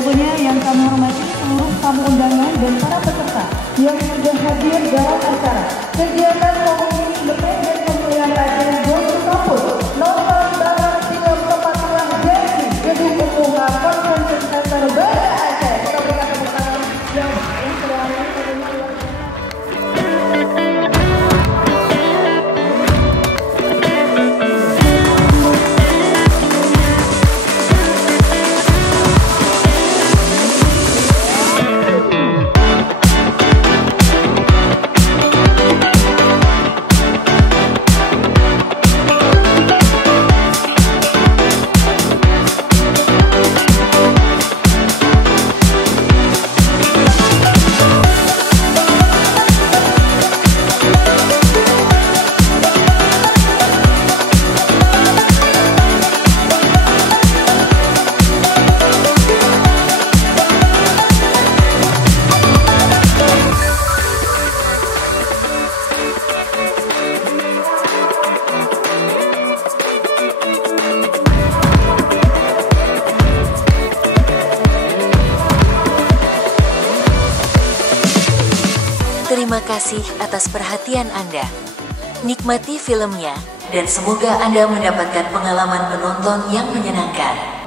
tentunya yang kami hormati seluruh tamu undangan dan para peserta yang sudah hadir dalam acara kegiatan Komisi Independen Pemilihan Aceh Gosu Kampus Nonton Bareng Film Kepatihan Jesi Gedung Umum Convention Center Banda Aceh. Kita berikan tepuk tangan yang selalu tentunya luar biasa. Terima kasih atas perhatian Anda. Nikmati filmnya dan semoga Anda mendapatkan pengalaman menonton yang menyenangkan.